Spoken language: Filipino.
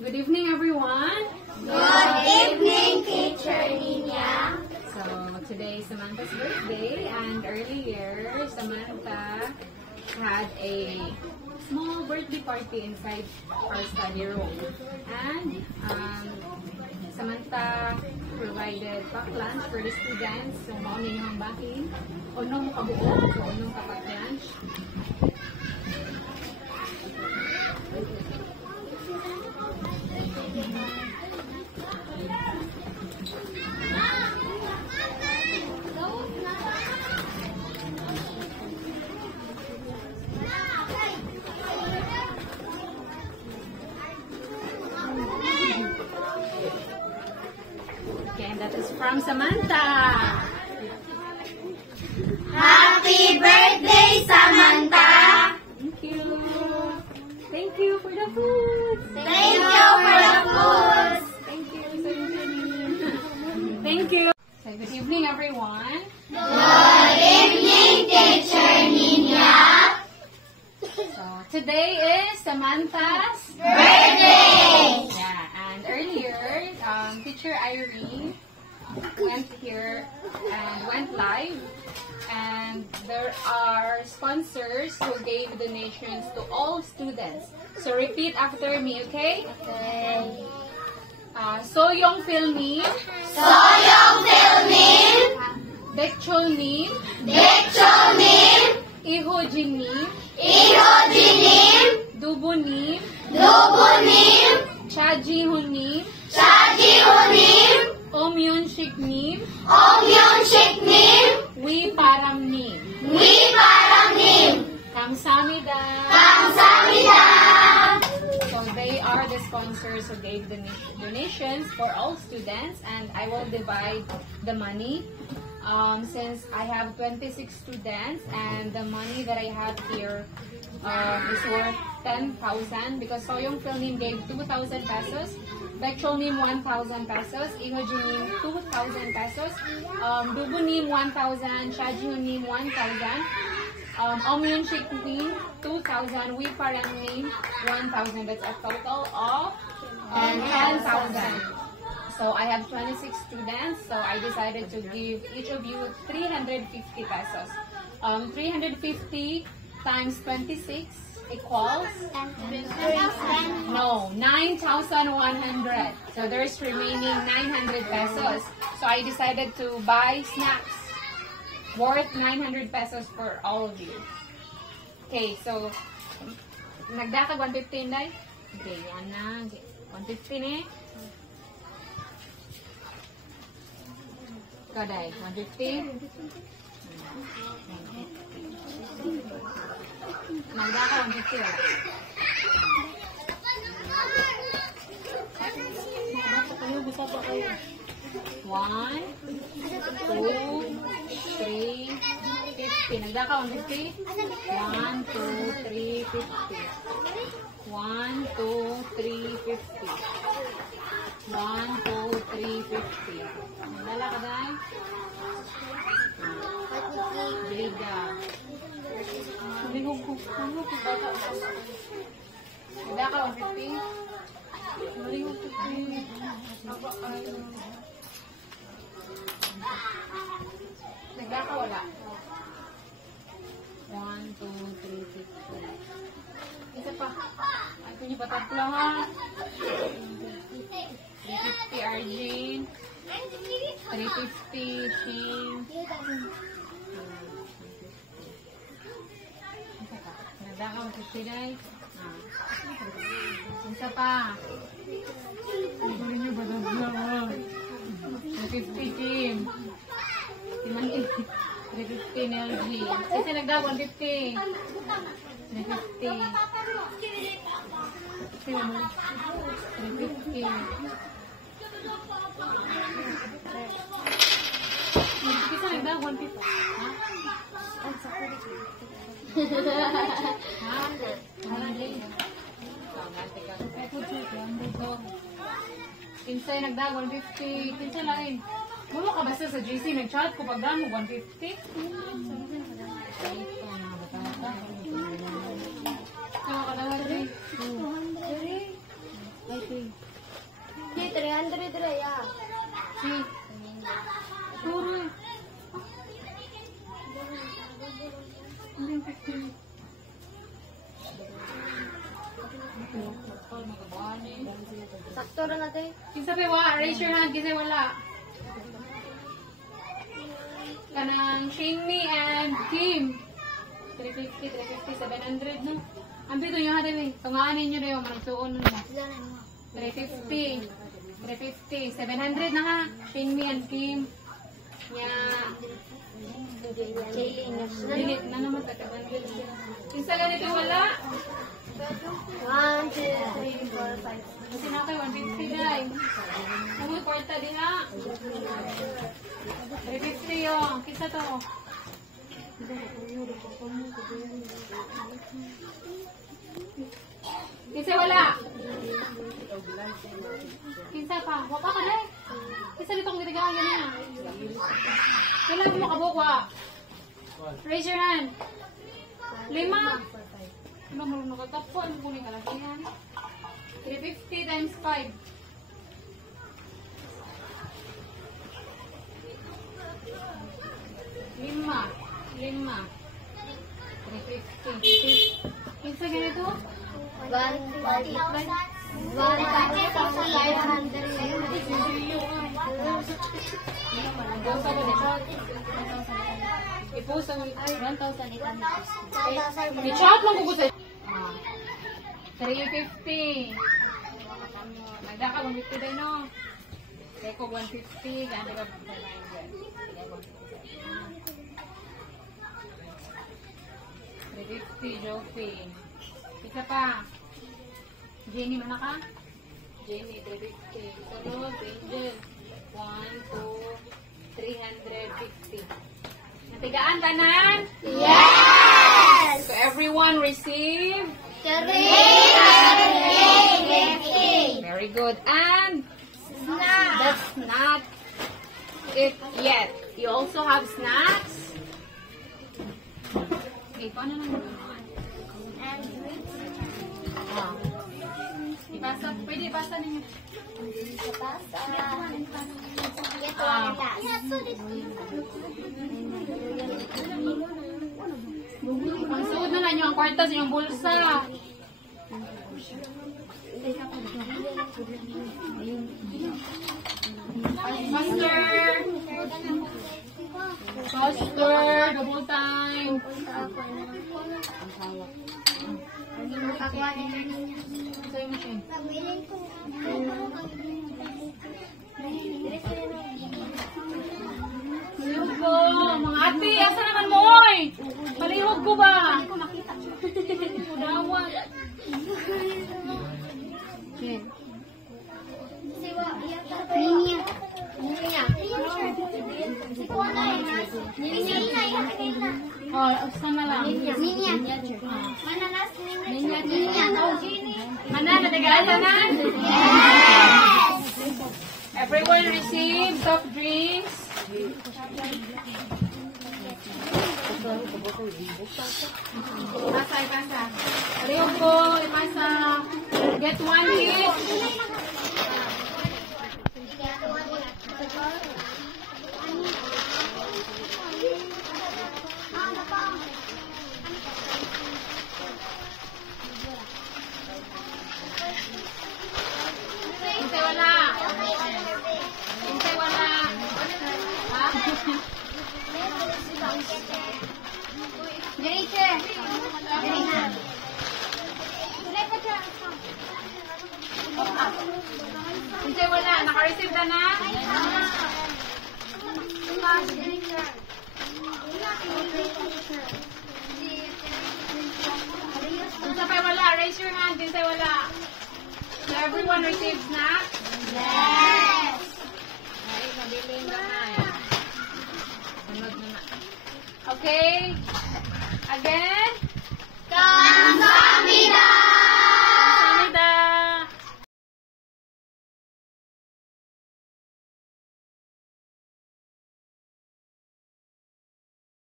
Good evening, everyone. Good evening, Teacher Nina. So, today is Samantha's birthday, and earlier, Samantha had a small birthday party inside our study room. And Samantha provided pack lunch for the students. So, mauni niyong baking. Unong kabuo, so unong kapak lunch. Okay, and that is from Samantha. Happy birthday, Samantha. Thank you. Thank you for the food. Thank you for the food. Thank you. Thank you. So, good evening, everyone. Good evening, Teacher Nina. So, today is Samantha's Birthday. Yeah, and earlier, Teacher Irene went here and went live, and there are sponsors who gave donations to all students. So repeat after me, okay? Okay. Soyong Filmin, Soyong Filmin, Dekcholnim, Dekcholnim, Ihojinim, Ihojinim, Dubunim, Dubunim, Chajihunim, Chajihunim, Omyonshiknim, Omyonshiknim, Wiparamnim. Wiparamnim, Kamsamida. Kamsamida. So they are the sponsors who gave the donations for all students, and I will divide the money since I have 26 students, and the money that I have here is worth 10,000 because Soyong Filmin gave 2,000 pesos, Dekcholnim 1,000 pesos, Ihojinim 2,000 pesos, Dubunim 1,000, Chajihunim 1,000, Omyonshiknim 2,000, Wiparamnim 1,000. That's a total of 10,000. So I have 26 students, so I decided to give each of you 350 pesos. 350 times 26 equals? No, 9,100. So there's remaining 900 pesos. So I decided to buy snacks worth 900 pesos for all of you. Okay, so nagdaka 150 day? Okay, yan na. 150 eh. Ikaw day, 150? Nagdaka 150 wala. One, 2, 3, 50. Nagdaka 150? 1, 2, 3, 50. 1, 2, 3, 50. 1, 2, 3, 50. Nagdala ka dahil? Brida. Nagdaka 150? Nalingog 50. Nagdaka wala. 1, 2, 3, 50. Isa pa. Ay, kung yung patatlo ha. 350 Arjin. 350 Shin. Nagdaka 150 day. Isa pa. Igulo nyo ba na 350 Kim. 350 LG. Kasi nagdaka 150. 350. 350. Kasi nagdaka 150. Ha? Kinsay nagdag 150. Kinsay lain. Mula ka basta sa GC nag-chat ko pag damo 150. Kaya ka daw rin. Si 300 ya. Si. Sorry. Hindi yung 15. Sakto ra natin. Kinsa pa wa? Raise your hand kasi wala. Kanang Shinmi and Kim. 350, 700 no? Ambi to yung hati ni. Tungaanin nyo rin yung managtuon nun na. 350. 350. 700 na ha. Shinmi and Kim. Nya. Dilit na naman. Kinsa ganito wala? 1, 2, 3, 4, 5. Kasi na kayo 150 dahil. Ano kwarta din ha? 350 yung. Kinsa to? Kinsa wala? Kinsa pa? Wapa ka na eh. Kinsa ditong gitigaan yan na. Kailan mo makabukwa? Raise your hand. 5. Ano mo nakatapon? Kunin ka lang yan. 350 times 5. Lima. 350. Kinsa ganito? 1,800. Ipost ang 1,800. I-chat lang ko gusto. 350. Nagda ka 150 din no? Kaya ko 150. Ganda ka 350, Joffy. Isa pa. Jenny, mana ka? Jenny, 350. Sunod, Angel. 1, 2, 350. Natigaan tanan? Yes! So everyone receive? 350. Very good. And that's not it yet. You also have snacks. Okay, paano naman naman? Ipasa, pwede ipasa ninyo. Ang suod na nga nyo ang kwarta sa inyong bulsa. Faster, double time. Sa'yo mo siya. Palihog ko. Mga ate, asa naman mo oy? Palihog ko ba? Udawat. Okay. Oh, sama lang. Mana, natagaan na na? Yes! Everyone receive soft drinks. Ipasa. Palihog ko, ipasa. Get one each. Hintay wala. Ha? Hintay wala. Naka-receive na na? Hintay pa wala. Raise your hand. Hintay wala. So everyone receives snacks? Yes! Ay, mabiling gamay. Sunod na na. Okay?